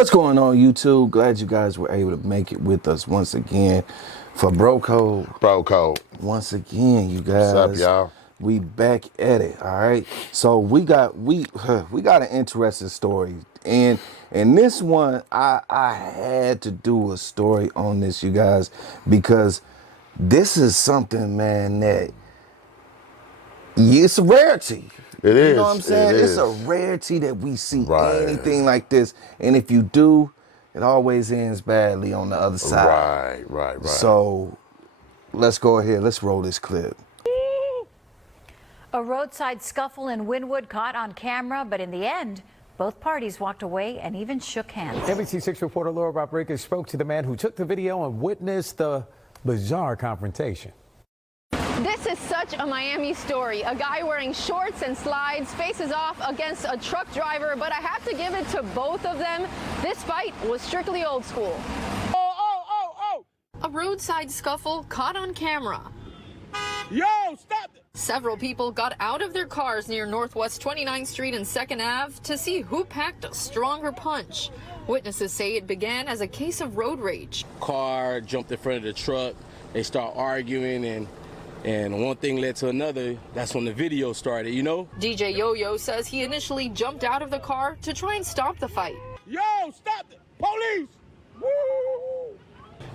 What's going on, YouTube? Glad you guys were able to make it with us once again for Bro Code. Bro Code. Once again, you guys. What's up, y'all? We back at it. All right. So we got an interesting story, and this one I had to do a story on this, you guys, because this is something, man, that it's a rarity. It is. You know what I'm saying? It's a rarity that we see anything like this. And if you do, it always ends badly on the other side. Right. So let's go ahead. Let's roll this clip. A roadside scuffle in Wynwood caught on camera, but in the end, both parties walked away and even shook hands. NBC6 reporter Laura Rodriguez spoke to the man who took the video and witnessed the bizarre confrontation. This is such a Miami story. A guy wearing shorts and slides faces off against a truck driver, but I have to give it to both of them. This fight was strictly old school. Oh! A roadside scuffle caught on camera. Yo, stop it! Several people got out of their cars near Northwest 29th Street and 2nd Ave to see who packed a stronger punch. Witnesses say it began as a case of road rage. Car jumped in front of the truck. They start arguing and one thing led to another. That's when the video started, you know? DJ Yo-Yo says he initially jumped out of the car to try and stop the fight. Yo, stop it! Police! Woo!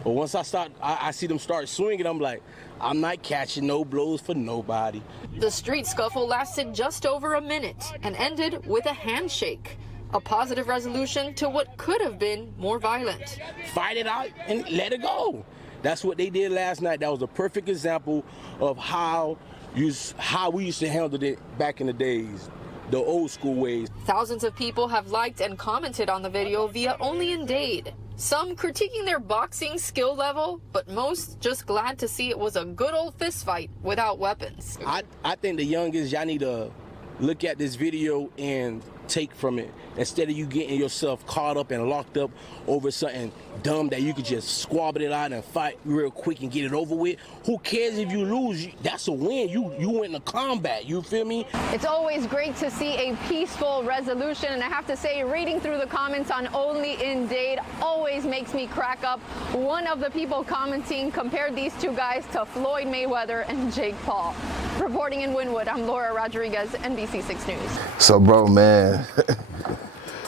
But once I see them start swinging, I'm like, I'm not catching no blows for nobody. The street scuffle lasted just over a minute and ended with a handshake. A positive resolution to what could have been more violent. Fight it out and let it go. That's what they did last night. That was a perfect example of how we used to handle it back in the days, the old school ways. Thousands of people have liked and commented on the video via Only in Dade. Some critiquing their boxing skill level, but most just glad to see it was a good old fist fight without weapons. I think the youngest, y'all need to look at this video and take from it, instead of you getting yourself caught up and locked up over something dumb that you could just squabble it out and fight real quick and get it over with. Who cares if you lose? That's a win. You went into combat, you feel me? It's always great to see a peaceful resolution, and I have to say, reading through the comments on Only in Dade always makes me crack up. One of the people commenting compared these two guys to Floyd Mayweather and Jake Paul. Reporting in Wynwood, I'm Laura Rodriguez, NBC6 News. So, bro, man,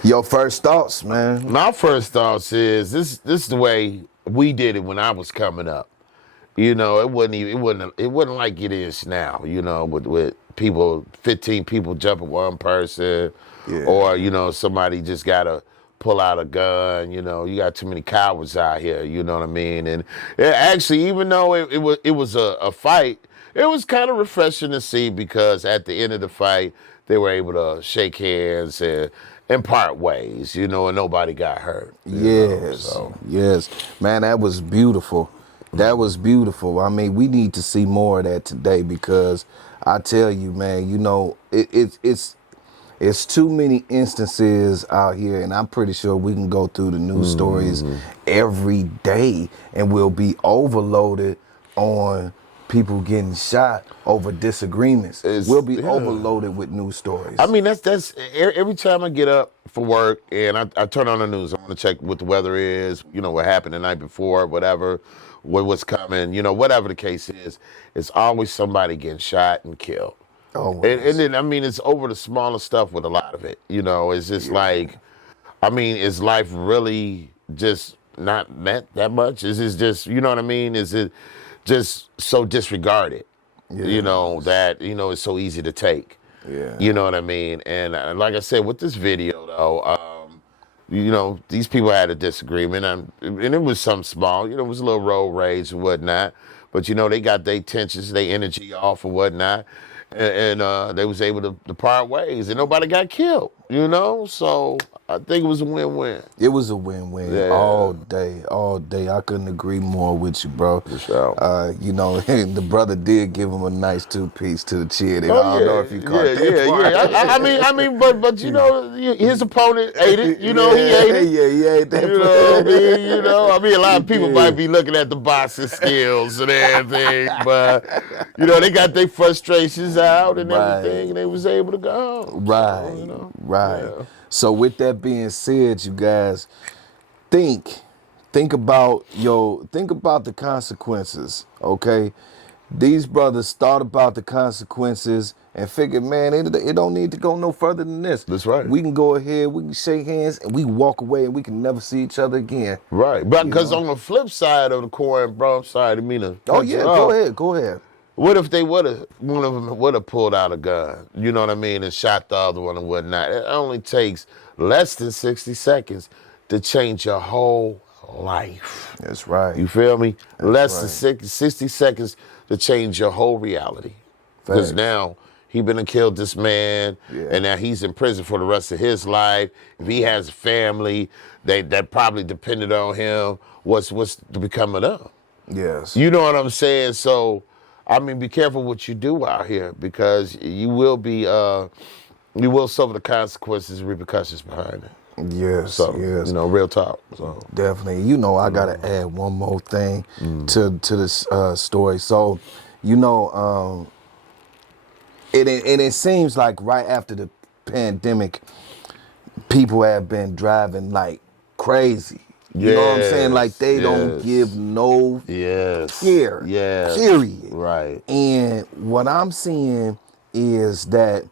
your first thoughts, man? My first thoughts is this is the way we did it when I was coming up. You know, it wasn't like it is now, you know, with people, 15 people jumping one person, or, you know, somebody just gotta pull out a gun. You know, you got too many cowards out here, you know what I mean? And actually, even though it was a fight, it was kind of refreshing to see, because at the end of the fight, they were able to shake hands and part ways, you know, and nobody got hurt. Yes, man, that was beautiful. That was beautiful. I mean, we need to see more of that today, because I tell you, man, you know, it's too many instances out here, and I'm pretty sure we can go through the news stories every day, and we'll be overloaded on people getting shot over disagreements. We'll be overloaded with news stories. I mean, that's every time I get up for work and I turn on the news, I want to check what the weather is, you know, what happened the night before, whatever, what's coming, you know, whatever the case is, it's always somebody getting shot and killed. And then, I mean, it's over the smaller stuff with a lot of it, you know. It's just like, I mean, is life really just not meant that much? Is it just, you know what I mean? Is it just so disregarded, you know, that, you know, it's so easy to take, you know what I mean? And like I said, with this video, though, you know, these people had a disagreement, and it was something small, you know, it was a little road rage and whatnot, but, you know, they got their tensions, their energy off and whatnot, and they was able to part ways, and nobody got killed, you know? So I think it was a win-win. It was a win-win all day. I couldn't agree more with you, bro. For sure. You know, the brother did give him a nice two-piece to the chin. I don't know if you caught that part. I mean, but you know, his opponent ate it. You know, he ate it. Yeah, he ate that. You know what I mean? You know, I mean, a lot of people might be looking at the boxing skills and everything, but you know, they got their frustrations out and everything, and they was able to go. Right. So, you know. Right. Right. Yeah. So with that being said, you guys, think about the consequences, okay? These brothers thought about the consequences and figured, man, it don't need to go no further than this. That's right. We can go ahead, we can shake hands, and we can walk away, and we can never see each other again. Right. But because on the flip side of the coin, bro, I'm sorry to mean to Oh cut you yeah, off. go ahead. What if one of them would have pulled out a gun, you know what I mean, and shot the other one and whatnot? It only takes less than 60 seconds to change your whole life. That's right. You feel me? Less than right. 60 seconds to change your whole reality. Because Facts. now he been and killed this man, Yeah. and now he's in prison for the rest of his life. If he has a family, that probably depended on him. What's to become of them? Yes. You know what I'm saying? So, I mean, be careful what you do out here, because you will suffer the consequences and repercussions behind it. Yes. So, yes. you know, real talk. So, Definitely. You know, I gotta add one more thing to this story. So, you know, it seems like right after the pandemic, people have been driving like crazy. You know what I'm saying? Like they don't yes. give no yes, care. yes, Period. right. And what I'm seeing is that,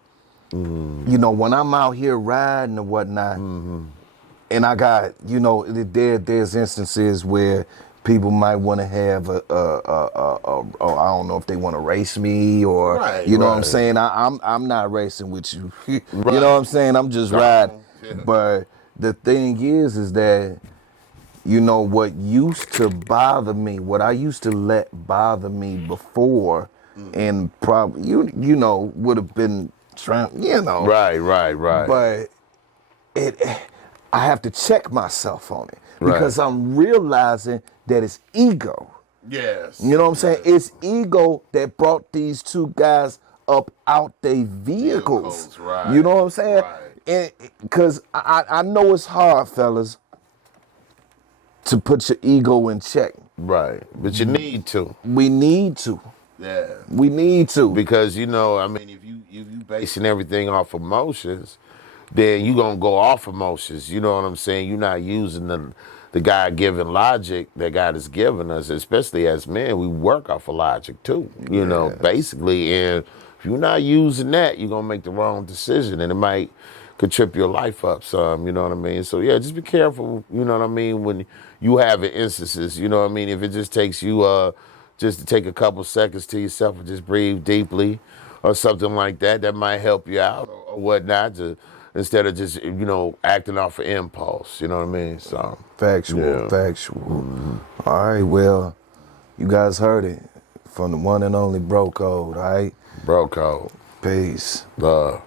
you know, when I'm out here riding or whatnot, and I got, you know, there's instances where people might want to have I don't know if they want to race me or, Right, you know what I'm right. saying? I'm not racing with you. You Right. know what I'm saying? I'm just riding. Yeah. But the thing is that, you know, what used to bother me, what I used to let bother me before, and probably, you know, would have been trying, you know. Right. But I have to check myself on it Right. because I'm realizing that it's ego. Yes. You know what I'm saying? It's ego that brought these two guys up out their vehicles. Vehicles, right, You know what I'm saying? right. And because I know it's hard, fellas, to put your ego in check. Right. But you need to. We need to. Yeah. We need to. Because, you know, I mean, if you basing everything off emotions, then you gonna go off emotions. You know what I'm saying? You're not using the God-given logic that God has given us, especially as men. We work off of logic too, you know, basically. And if you're not using that, you're gonna make the wrong decision, and it might could trip your life up some, you know what I mean? So yeah, just be careful, you know what I mean, when you have instances, you know what I mean? If it just takes you just to take a couple seconds to yourself and just breathe deeply or something like that, that might help you out or whatnot, instead of just, you know, acting off of impulse, you know what I mean? So Factual. All right, well, you guys heard it from the one and only Bro Code, all right? Bro code. Peace. Love.